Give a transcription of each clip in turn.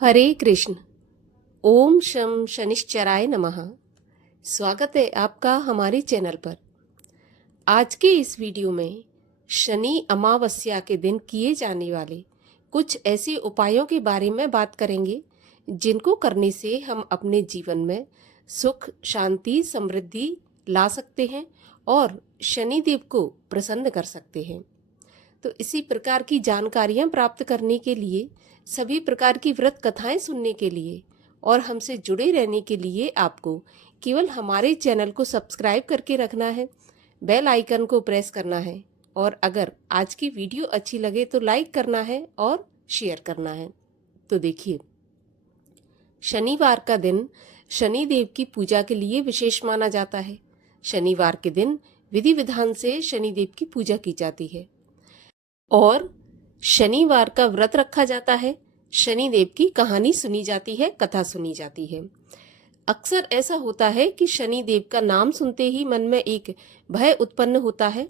हरे कृष्ण। ओम शम शनिश्चराय नमः। स्वागत है आपका हमारे चैनल पर। आज के इस वीडियो में शनि अमावस्या के दिन किए जाने वाले कुछ ऐसे उपायों के बारे में बात करेंगे जिनको करने से हम अपने जीवन में सुख, शांति, समृद्धि ला सकते हैं और शनिदेव को प्रसन्न कर सकते हैं। तो इसी प्रकार की जानकारियां प्राप्त करने के लिए, सभी प्रकार की व्रत कथाएं सुनने के लिए और हमसे जुड़े रहने के लिए आपको केवल हमारे चैनल को सब्सक्राइब करके रखना है, बेल आइकन को प्रेस करना है और अगर आज की वीडियो अच्छी लगे तो लाइक करना है और शेयर करना है। तो देखिए, शनिवार का दिन शनिदेव की पूजा के लिए विशेष माना जाता है। शनिवार के दिन विधि विधान से शनिदेव की पूजा की जाती है और शनिवार का व्रत रखा जाता है। शनिदेव की कहानी सुनी जाती है, कथा सुनी जाती है। अक्सर ऐसा होता है कि शनिदेव का नाम सुनते ही मन में एक भय उत्पन्न होता है,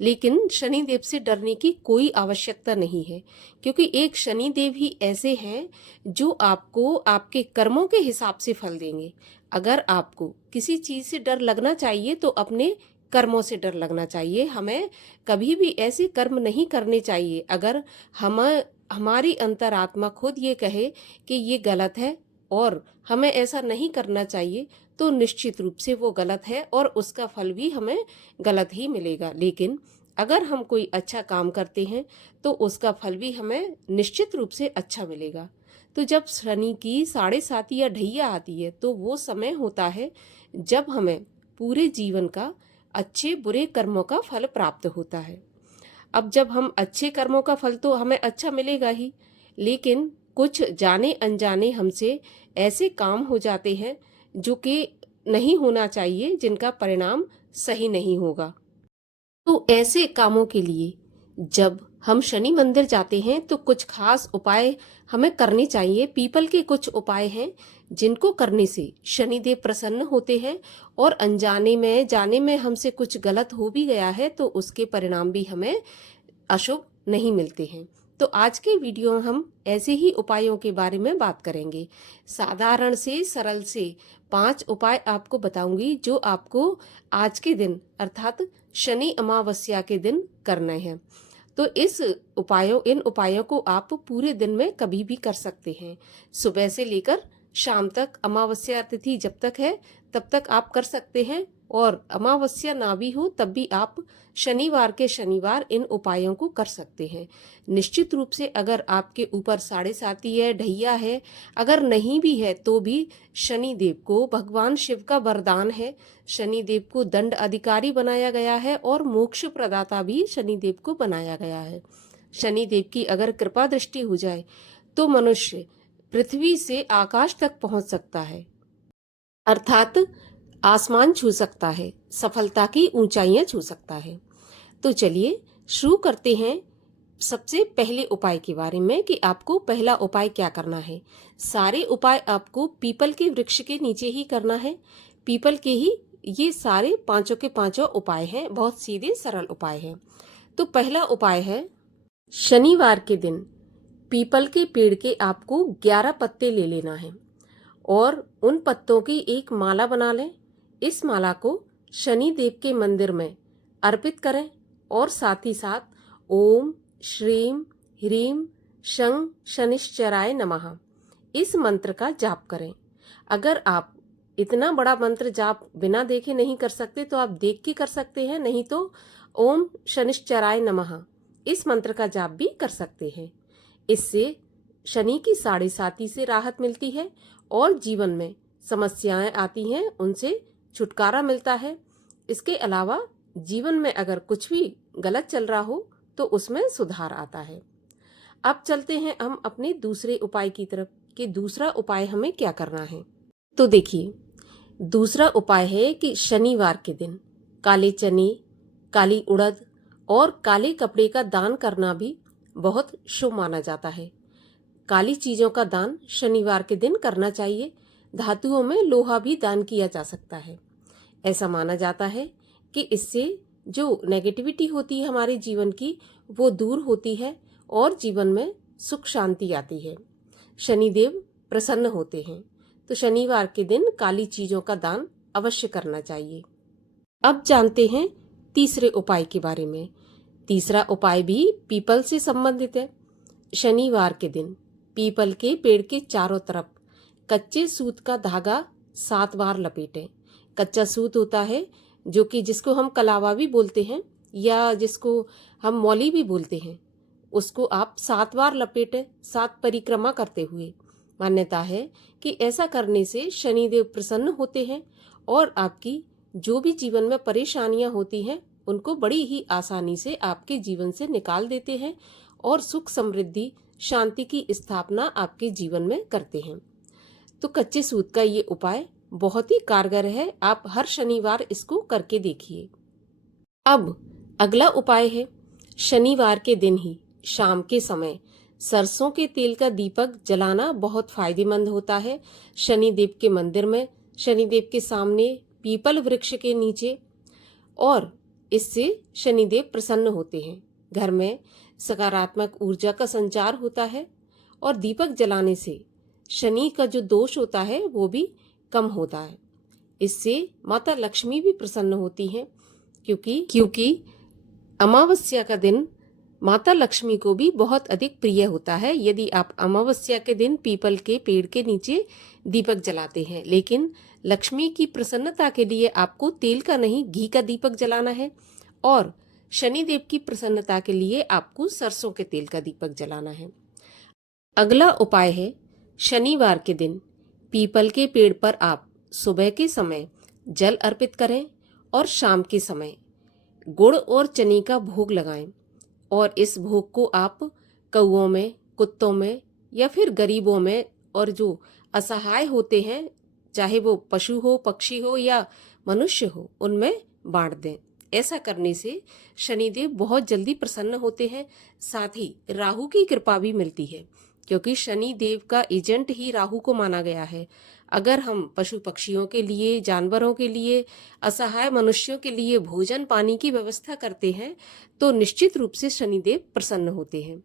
लेकिन शनिदेव से डरने की कोई आवश्यकता नहीं है, क्योंकि एक शनिदेव ही ऐसे हैं जो आपको आपके कर्मों के हिसाब से फल देंगे। अगर आपको किसी चीज से डर लगना चाहिए तो अपने कर्मों से डर लगना चाहिए। हमें कभी भी ऐसे कर्म नहीं करने चाहिए अगर हमारी अंतरात्मा खुद ये कहे कि ये गलत है और हमें ऐसा नहीं करना चाहिए, तो निश्चित रूप से वो गलत है और उसका फल भी हमें गलत ही मिलेगा। लेकिन अगर हम कोई अच्छा काम करते हैं तो उसका फल भी हमें निश्चित रूप से अच्छा मिलेगा। तो जब शनि की 7.5 या ढैया आती है तो वो समय होता है जब हमें पूरे जीवन का अच्छे बुरे कर्मों का फल प्राप्त होता है। अब जब हम अच्छे कर्मों का फल तो हमें अच्छा मिलेगा ही, लेकिन कुछ जाने अनजाने हमसे ऐसे काम हो जाते हैं जो कि नहीं होना चाहिए, जिनका परिणाम सही नहीं होगा। तो ऐसे कामों के लिए जब हम शनि मंदिर जाते हैं तो कुछ खास उपाय हमें करने चाहिए। पीपल के कुछ उपाय हैं जिनको करने से शनिदेव प्रसन्न होते हैं और अनजाने में जाने में हमसे कुछ गलत हो भी गया है तो उसके परिणाम भी हमें अशुभ नहीं मिलते हैं। तो आज के वीडियो में हम ऐसे ही उपायों के बारे में बात करेंगे। साधारण से सरल से 5 उपाय आपको बताऊंगी जो आपको आज के दिन अर्थात शनि अमावस्या के दिन करने हैं। तो इन उपायों को आप पूरे दिन में कभी भी कर सकते हैं। सुबह से लेकर शाम तक, अमावस्या तिथि जब तक है तब तक आप कर सकते हैं और अमावस्या ना भी हो तब भी आप शनिवार के शनिवार इन उपायों को कर सकते हैं। निश्चित रूप से अगर आपके ऊपर 7.5 है, ढैया है, अगर नहीं भी है तो भी शनिदेव को भगवान शिव का वरदान है। शनिदेव को दंड अधिकारी बनाया गया है और मोक्ष प्रदाता भी शनिदेव को बनाया गया है। शनिदेव की अगर कृपा दृष्टि हो जाए तो मनुष्य पृथ्वी से आकाश तक पहुंच सकता है, अर्थात आसमान छू सकता है, सफलता की ऊंचाइयां छू सकता है। तो चलिए शुरू करते हैं सबसे पहले उपाय के बारे में कि आपको पहला उपाय क्या करना है। सारे उपाय आपको पीपल के वृक्ष के नीचे ही करना है। पीपल के ही ये सारे पांचों के पांचों उपाय हैं, बहुत सीधे सरल उपाय हैं। तो पहला उपाय है, शनिवार के दिन पीपल के पेड़ के आपको 11 पत्ते ले लेना है और उन पत्तों की एक माला बना लें। इस माला को शनिदेव के मंदिर में अर्पित करें और साथ ही साथ ओम श्रीम ह्रीम शं शनिश्चराय नमः इस मंत्र का जाप करें। अगर आप इतना बड़ा मंत्र जाप बिना देखे नहीं कर सकते तो आप देख के कर सकते हैं, नहीं तो ओम शनिश्चराय नमः इस मंत्र का जाप भी कर सकते हैं। इससे शनि की 7.5 से राहत मिलती है और जीवन में समस्याएं आती हैं उनसे छुटकारा मिलता है। इसके अलावा जीवन में अगर कुछ भी गलत चल रहा हो तो उसमें सुधार आता है। अब चलते हैं हम अपने दूसरे उपाय की तरफ कि दूसरा उपाय हमें क्या करना है। तो देखिए, दूसरा उपाय है कि शनिवार के दिन काले चने, काली उड़द और काले कपड़े का दान करना भी बहुत शुभ माना जाता है। काली चीजों का दान शनिवार के दिन करना चाहिए। धातुओं में लोहा भी दान किया जा सकता है। ऐसा माना जाता है कि इससे जो नेगेटिविटी होती है हमारे जीवन की वो दूर होती है और जीवन में सुख शांति आती है। शनिदेव प्रसन्न होते हैं। तो शनिवार के दिन काली चीजों का दान अवश्य करना चाहिए। अब जानते हैं तीसरे उपाय के बारे में। तीसरा उपाय भी पीपल से संबंधित है। शनिवार के दिन पीपल के पेड़ के चारों तरफ कच्चे सूत का धागा 7 बार लपेटें। कच्चा सूत होता है जो कि जिसको हम कलावा भी बोलते हैं या जिसको हम मौली भी बोलते हैं, उसको आप 7 बार लपेटें, 7 परिक्रमा करते हुए। मान्यता है कि ऐसा करने से शनिदेव प्रसन्न होते हैं और आपकी जो भी जीवन में परेशानियां होती हैं उनको बड़ी ही आसानी से आपके जीवन से निकाल देते हैं और सुख समृद्धि शांति की स्थापना आपके जीवन में करते हैं। तो कच्चे सूत का ये उपाय बहुत ही कारगर है। आप हर शनिवार इसको करके देखिए। अब अगला उपाय है, शनिवार के दिन ही शाम के समय सरसों के तेल का दीपक जलाना बहुत फायदेमंद होता है। शनिदेव के मंदिर में, शनिदेव के सामने, पीपल वृक्ष के नीचे, और इससे शनिदेव प्रसन्न होते हैं। घर में सकारात्मक ऊर्जा का संचार होता है और दीपक जलाने से शनि का जो दोष होता है वो भी कम होता है। इससे माता लक्ष्मी भी प्रसन्न होती हैं क्योंकि अमावस्या का दिन माता लक्ष्मी को भी बहुत अधिक प्रिय होता है। यदि आप अमावस्या के दिन पीपल के पेड़ के नीचे दीपक जलाते हैं, लेकिन लक्ष्मी की प्रसन्नता के लिए आपको तेल का नहीं घी का दीपक जलाना है और शनिदेव की प्रसन्नता के लिए आपको सरसों के तेल का दीपक जलाना है। अगला उपाय है, शनिवार के दिन पीपल के पेड़ पर आप सुबह के समय जल अर्पित करें और शाम के समय गुड़ और चने का भोग लगाएं और इस भोग को आप कौओं में, कुत्तों में या फिर गरीबों में और जो असहाय होते हैं, चाहे वो पशु हो, पक्षी हो या मनुष्य हो, उनमें बांट दें। ऐसा करने से शनिदेव बहुत जल्दी प्रसन्न होते हैं। साथ ही राहु की कृपा भी मिलती है क्योंकि शनिदेव का एजेंट ही राहु को माना गया है। अगर हम पशु पक्षियों के लिए, जानवरों के लिए, असहाय मनुष्यों के लिए भोजन पानी की व्यवस्था करते हैं तो निश्चित रूप से शनिदेव प्रसन्न होते हैं।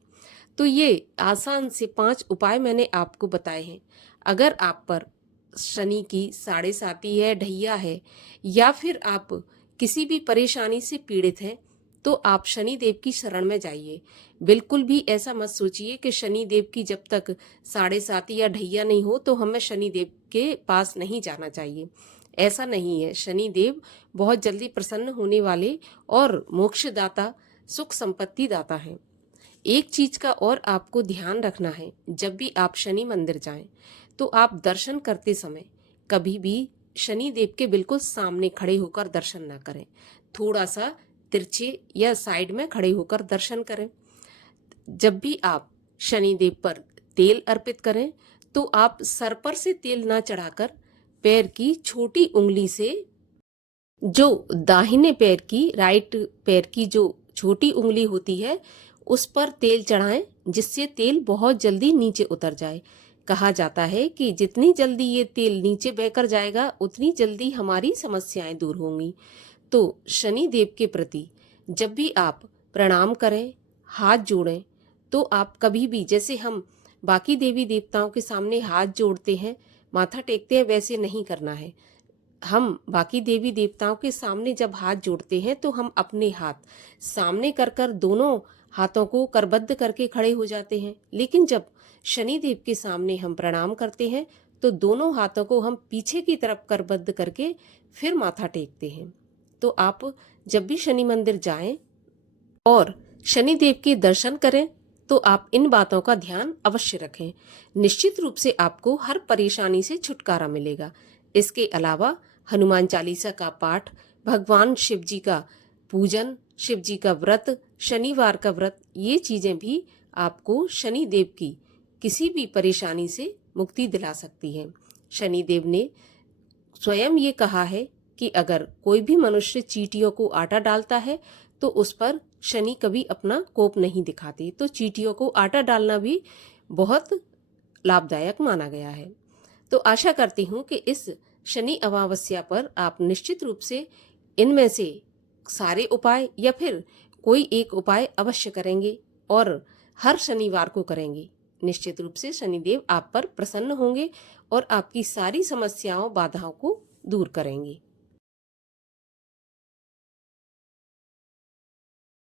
तो ये आसान से 5 उपाय मैंने आपको बताए हैं। अगर आप पर शनि की साढ़े साती है, ढैया है या फिर आप किसी भी परेशानी से पीड़ित हैं तो आप शनिदेव की शरण में जाइए। बिल्कुल भी ऐसा मत सोचिए कि शनिदेव की जब तक साढ़े साती या ढैया नहीं हो तो हमें शनिदेव के पास नहीं जाना चाहिए। ऐसा नहीं है। शनिदेव बहुत जल्दी प्रसन्न होने वाले और मोक्षदाता, सुख संपत्ति दाता हैं। एक चीज का और आपको ध्यान रखना है, जब भी आप शनि मंदिर जाएं तो आप दर्शन करते समय कभी भी शनिदेव के बिल्कुल सामने खड़े होकर दर्शन ना करें। थोड़ा सा तिरछे या साइड में खड़े होकर दर्शन करें। जब भी आप शनिदेव पर तेल अर्पित करें तो आप सर पर से तेल ना चढ़ाकर पैर की छोटी उंगली से, जो दाहिने पैर की, राइट पैर की जो छोटी उंगली होती है, उस पर तेल चढ़ाएं जिससे तेल बहुत जल्दी नीचे उतर जाए। कहा जाता है कि जितनी जल्दी ये तेल नीचे बहकर जाएगा उतनी जल्दी हमारी समस्याएं दूर होंगी। तो शनि देव के प्रति जब भी आप प्रणाम करें, हाथ जोड़ें, तो आप कभी भी, जैसे हम बाकी देवी देवताओं के सामने हाथ जोड़ते हैं, माथा टेकते हैं, वैसे नहीं करना है। हम बाकी देवी देवताओं के सामने जब हाथ जोड़ते हैं तो हम अपने हाथ सामने कर दोनों हाथों को करबद्ध करके खड़े हो जाते हैं। लेकिन जब शनि देव के सामने हम प्रणाम करते हैं तो दोनों हाथों को हम पीछे की तरफ करबद्ध करके फिर माथा टेकते हैं। तो आप जब भी शनि मंदिर जाएं और शनि देव के दर्शन करें तो आप इन बातों का ध्यान अवश्य रखें। निश्चित रूप से आपको हर परेशानी से छुटकारा मिलेगा। इसके अलावा हनुमान चालीसा का पाठ, भगवान शिव जी का पूजन, शिव जी का व्रत, शनिवार का व्रत, ये चीजें भी आपको शनि देव की किसी भी परेशानी से मुक्ति दिला सकती हैं। शनि देव ने स्वयं ये कहा है कि अगर कोई भी मनुष्य चींटियों को आटा डालता है तो उस पर शनि कभी अपना कोप नहीं दिखाते। तो चींटियों को आटा डालना भी बहुत लाभदायक माना गया है। तो आशा करती हूँ कि इस शनि अमावस्या पर आप निश्चित रूप से इनमें से सारे उपाय या फिर कोई एक उपाय अवश्य करेंगे और हर शनिवार को करेंगे। निश्चित रूप से शनिदेव आप पर प्रसन्न होंगे और आपकी सारी समस्याओं बाधाओं को दूर करेंगे।